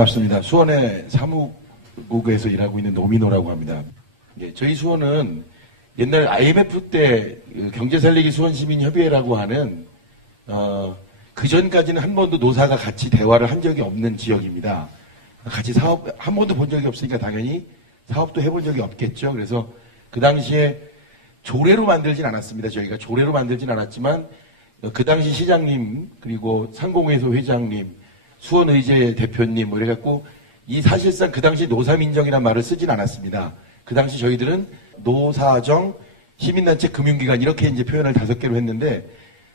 반갑습니다. 수원의 사무국에서 일하고 있는 노민호라고 합니다. 예, 저희 수원은 옛날 IMF 때 경제살리기 수원시민협의회라고 하는 그 전까지는 한 번도 노사가 같이 대화를 한 적이 없는 지역입니다. 같이 사업 한 번도 본 적이 없으니까 당연히 사업도 해본 적이 없겠죠. 그래서 그 당시에 조례로 만들진 않았습니다. 저희가 조례로 만들진 않았지만 그 당시 시장님 그리고 상공회소 회장님 수원의제 대표님 뭐 이래갖고 이 사실상 그 당시 노사민정이라는 말을 쓰진 않았습니다. 그 당시 저희들은 노사정 시민단체 금융기관 이렇게 이제 표현을 5개로 했는데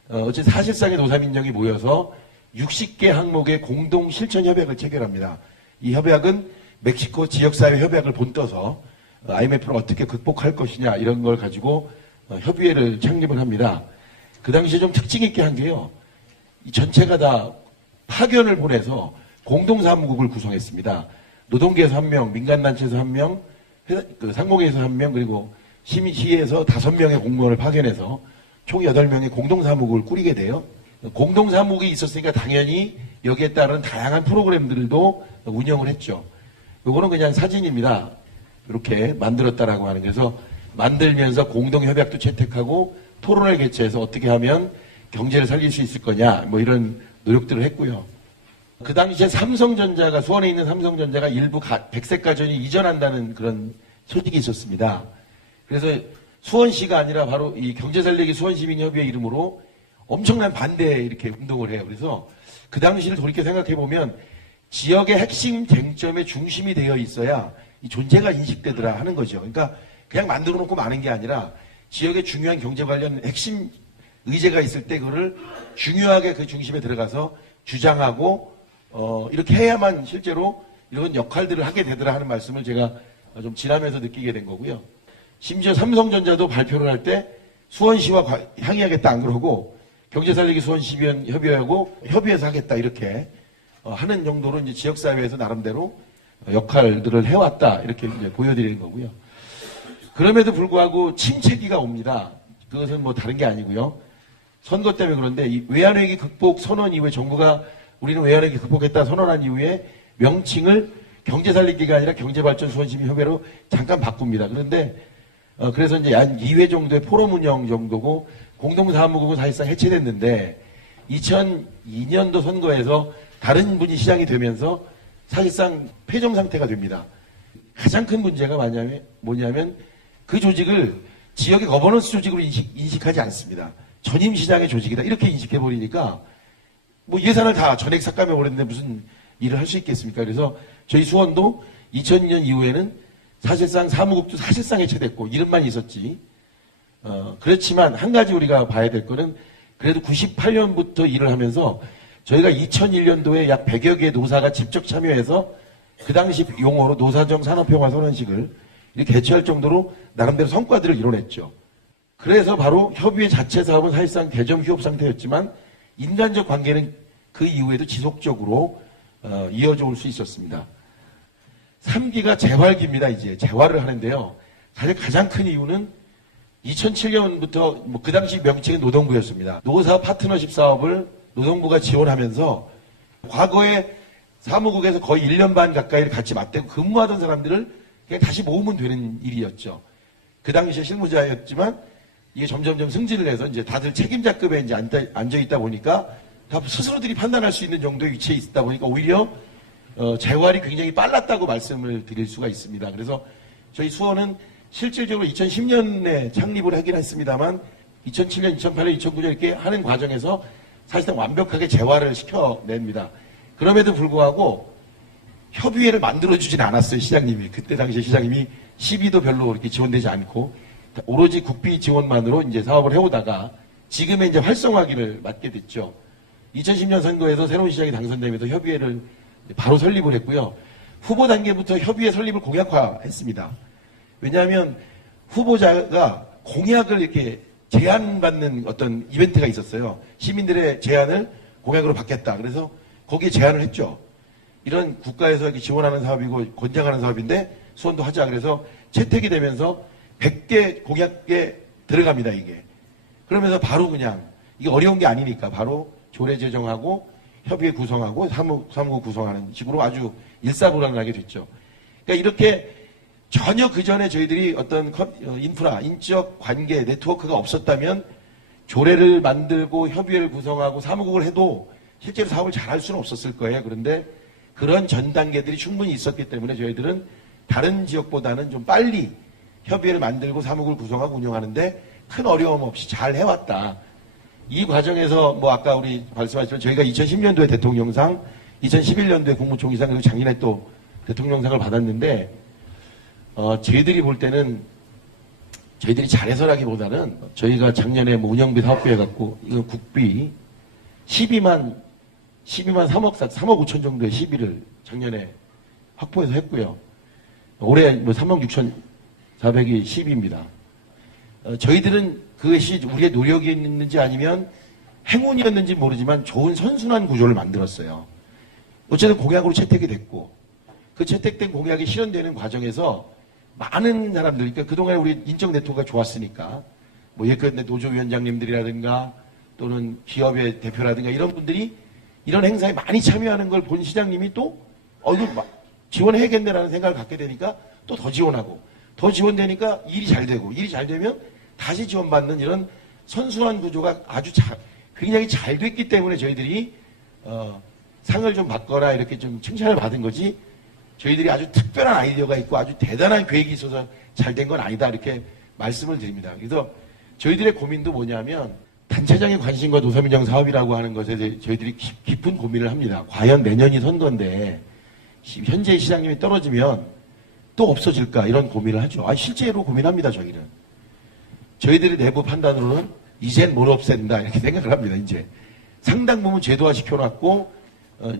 어쨌든 사실상의 노사민정이 모여서 60개 항목의 공동 실천 협약을 체결합니다. 이 협약은 멕시코 지역사회 협약을 본떠서 IMF를 어떻게 극복할 것이냐 이런 걸 가지고 협의회를 창립을 합니다. 그 당시에 좀 특징 있게 한 게요. 이 전체가 다 파견을 보내서 공동사무국을 구성했습니다. 노동계에서 1명, 민간단체에서 1명, 상공회에서 1명, 그리고 시에서 5명의 공무원을 파견해서 총 8명의 공동사무국을 꾸리게 돼요. 공동사무국이 있었으니까 당연히 여기에 따른 다양한 프로그램들도 운영을 했죠. 요거는 그냥 사진입니다. 이렇게 만들었다라고 하는. 그래서 만들면서 공동협약도 채택하고 토론을 개최해서 어떻게 하면 경제를 살릴 수 있을 거냐 뭐 이런 노력들을 했고요. 그 당시에 삼성전자가 수원에 있는 삼성전자가 일부 백색가전이 이전한다는 그런 소식이 있었습니다. 그래서 수원시가 아니라 바로 이 경제살리기 수원시민협의회 이름으로 엄청난 반대 이렇게 운동을 해요. 그래서 그 당시를 돌이켜 생각해 보면 지역의 핵심 쟁점의 중심이 되어 있어야 이 존재가 인식되더라 하는 거죠. 그러니까 그냥 만들어 놓고 마는 게 아니라 지역의 중요한 경제 관련 핵심 의제가 있을 때 그거를 중요하게 그 중심에 들어가서 주장하고 이렇게 해야만 실제로 이런 역할들을 하게 되더라 하는 말씀을 제가 좀 지나면서 느끼게 된 거고요. 심지어 삼성전자도 발표를 할 때 수원시와 항의하겠다 안 그러고 경제살리기 수원시민협의회하고 협의해서 하겠다 이렇게 하는 정도로 이제 지역사회에서 나름대로 역할들을 해왔다 이렇게 이제 보여드리는 거고요. 그럼에도 불구하고 침체기가 옵니다. 그것은 뭐 다른 게 아니고요. 선거 때문에 그런데 이 외환위기 극복 선언 이후에 정부가 우리는 외환위기 극복했다 선언한 이후에 명칭을 경제살리기가 아니라 경제발전 수원시민협의회로 잠깐 바꿉니다. 그런데 그래서 이제 한 2회 정도의 포럼 운영 정도고 공동사무국은 사실상 해체됐는데 2002년도 선거에서 다른 분이 시장이 되면서 사실상 폐정 상태가 됩니다. 가장 큰 문제가 뭐냐면 그 조직을 지역의 거버넌스 조직으로 인식하지 않습니다. 전임시장의 조직이다 이렇게 인식해버리니까 뭐 예산을 다 전액 삭감해버렸는데 무슨 일을 할 수 있겠습니까? 그래서 저희 수원도 2002년 이후에는 사실상 사무국도 사실상 해체됐고 이름만 있었지. 그렇지만 한 가지 우리가 봐야 될 거는 그래도 98년부터 일을 하면서 저희가 2001년도에 약 100여 개의 노사가 직접 참여해서 그 당시 용어로 노사정 산업평화 선언식을 이렇게 개최할 정도로 나름대로 성과들을 이뤄냈죠. 그래서 바로 협의회 자체 사업은 사실상 대점 휴업 상태였지만 인간적 관계는 그 이후에도 지속적으로 이어져 올 수 있었습니다. 3기가 재활기입니다. 이제 재활을 하는데요. 사실 가장 큰 이유는 2007년부터 뭐 그 당시 명칭은 노동부였습니다. 노사 파트너십 사업을 노동부가 지원하면서 과거에 사무국에서 거의 1년 반 가까이를 같이 맞대고 근무하던 사람들을 그냥 다시 모으면 되는 일이었죠. 그 당시에 실무자였지만 이게 점점점 승진을 해서 이제 다들 책임자급에 이제 앉아 있다 보니까 다 스스로들이 판단할 수 있는 정도의 위치에 있다 보니까 오히려 재활이 굉장히 빨랐다고 말씀을 드릴 수가 있습니다. 그래서 저희 수원은 실질적으로 2010년에 창립을 하긴 했습니다만 2007년, 2008년, 2009년 이렇게 하는 과정에서 사실상 완벽하게 재활을 시켜냅니다. 그럼에도 불구하고 협의회를 만들어주진 않았어요, 시장님이. 그때 당시 시장님이 시비도 별로 이렇게 지원되지 않고 오로지 국비 지원만으로 이제 사업을 해오다가 지금의 이제 활성화기를 맞게 됐죠. 2010년 선거에서 새로운 시장이 당선되면서 협의회를 바로 설립을 했고요. 후보 단계부터 협의회 설립을 공약화했습니다. 왜냐하면 후보자가 공약을 이렇게 제안받는 어떤 이벤트가 있었어요. 시민들의 제안을 공약으로 받겠다. 그래서 거기에 제안을 했죠. 이런 국가에서 이렇게 지원하는 사업이고 권장하는 사업인데 수원도 하자. 그래서 채택이 되면서 100개 공약에 들어갑니다, 이게. 그러면서 바로 그냥 이게 어려운 게 아니니까 바로 조례 제정하고 협의회 구성하고 사무국 구성하는 식으로 아주 일사불란하게 됐죠. 그러니까 이렇게 전혀 그 전에 저희들이 어떤 인프라, 인적 관계, 네트워크가 없었다면 조례를 만들고 협의회를 구성하고 사무국을 해도 실제로 사업을 잘할 수는 없었을 거예요. 그런데 그런 전 단계들이 충분히 있었기 때문에 저희들은 다른 지역보다는 좀 빨리 협의회를 만들고 사무국을 구성하고 운영하는데 큰 어려움 없이 잘 해왔다. 이 과정에서 뭐 아까 우리 말씀하셨지만 저희가 2010년도에 대통령상, 2011년도에 국무총리상, 그리고 작년에 또 대통령상을 받았는데 저희들이 볼 때는 저희들이 잘해서라기보다는 저희가 작년에 뭐 운영비 사업비 해갖고 이거 국비 12만 3억 5천 정도의 시비를 작년에 확보해서 했고요. 올해 뭐 3억 6천 4백이 10입니다. 저희들은 그것이 우리의 노력이 있는지 아니면 행운이었는지 모르지만 좋은 선순환 구조를 만들었어요. 어쨌든 공약으로 채택이 됐고 그 채택된 공약이 실현되는 과정에서 많은 사람들, 그러니까 그동안에 우리 인적 네트워크가 좋았으니까 뭐 예컨대 노조위원장님들이라든가 또는 기업의 대표라든가 이런 분들이 이런 행사에 많이 참여하는 걸 본 시장님이 또 이거 지원해야겠네라는 생각을 갖게 되니까 또 더 지원하고 더 지원되니까 일이 잘 되고 일이 잘 되면 다시 지원받는 이런 선순환 구조가 아주 굉장히 잘 됐기 때문에 저희들이 상을 좀 받거나 이렇게 좀 칭찬을 받은 거지 저희들이 아주 특별한 아이디어가 있고 아주 대단한 계획이 있어서 잘 된 건 아니다 이렇게 말씀을 드립니다. 그래서 저희들의 고민도 뭐냐면 단체장의 관심과 노사민정 사업이라고 하는 것에 대해 저희들이 깊은 고민을 합니다. 과연 내년이 선거인데 현재 시장님이 떨어지면 또 없어질까 이런 고민을 하죠. 실제로 고민합니다. 저희들의 내부 판단으로는 이젠 못 없앤다 이렇게 생각을 합니다. 이제 상당 부분 제도화 시켜놨고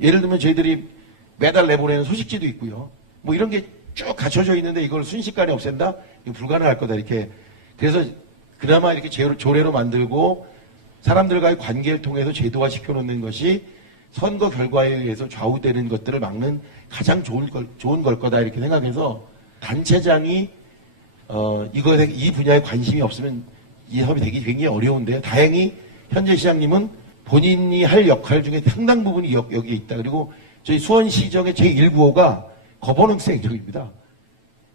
예를 들면 저희들이 매달 내보내는 소식지도 있고요. 뭐 이런 게 쭉 갖춰져 있는데 이걸 순식간에 없앤다? 이거 불가능할 거다 이렇게. 그래서 그나마 이렇게 조례로 만들고 사람들과의 관계를 통해서 제도화 시켜놓는 것이 선거 결과에 의해서 좌우되는 것들을 막는 가장 좋은 걸 거다 이렇게 생각해서 단체장이 이 분야에 관심이 없으면 이 사업이 되기 굉장히 어려운데요. 다행히 현재 시장님은 본인이 할 역할 중에 상당 부분이 여기에 있다. 그리고 저희 수원시정의 제1구호가 거버넌스 행정입니다.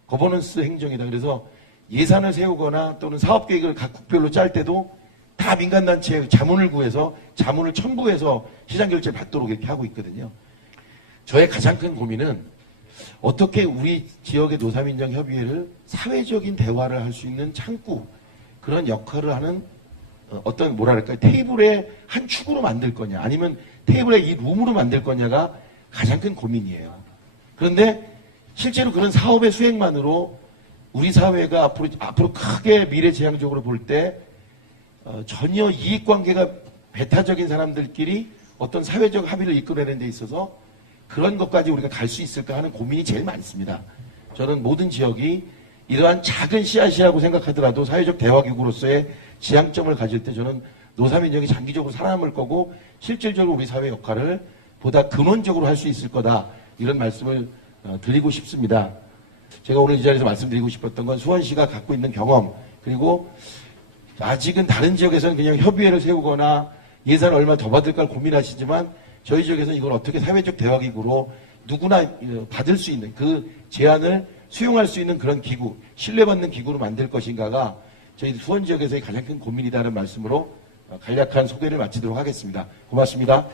거버넌스 행정이다. 그래서 예산을 세우거나 또는 사업계획을 각 국별로 짤 때도 다 민간단체에 자문을 구해서 자문을 첨부해서 시장결제를 받도록 이렇게 하고 있거든요. 저의 가장 큰 고민은 어떻게 우리 지역의 노사민정협의회를 사회적인 대화를 할 수 있는 창구, 그런 역할을 하는 어떤 뭐랄까요, 테이블의 한 축으로 만들 거냐 아니면 테이블의 이 룸으로 만들 거냐가 가장 큰 고민이에요. 그런데 실제로 그런 사업의 수행만으로 우리 사회가 앞으로 크게 미래지향적으로 볼 때 전혀 이익관계가 배타적인 사람들끼리 어떤 사회적 합의를 이끌어내는 데 있어서 그런 것까지 우리가 갈 수 있을까 하는 고민이 제일 많습니다. 저는 모든 지역이 이러한 작은 씨앗이라고 생각하더라도 사회적 대화기구로서의 지향점을 가질 때 저는 노사민정이 장기적으로 살아남을 거고 실질적으로 우리 사회 역할을 보다 근원적으로 할 수 있을 거다 이런 말씀을 드리고 싶습니다. 제가 오늘 이 자리에서 말씀드리고 싶었던 건 수원시가 갖고 있는 경험 그리고 아직은 다른 지역에서는 그냥 협의회를 세우거나 예산을 얼마 더 받을까 고민하시지만 저희 지역에서는 이걸 어떻게 사회적 대화기구로 누구나 받을 수 있는 그 제안을 수용할 수 있는 그런 기구, 신뢰받는 기구로 만들 것인가가 저희 수원 지역에서의 가장 큰 고민이다는 말씀으로 간략한 소개를 마치도록 하겠습니다. 고맙습니다.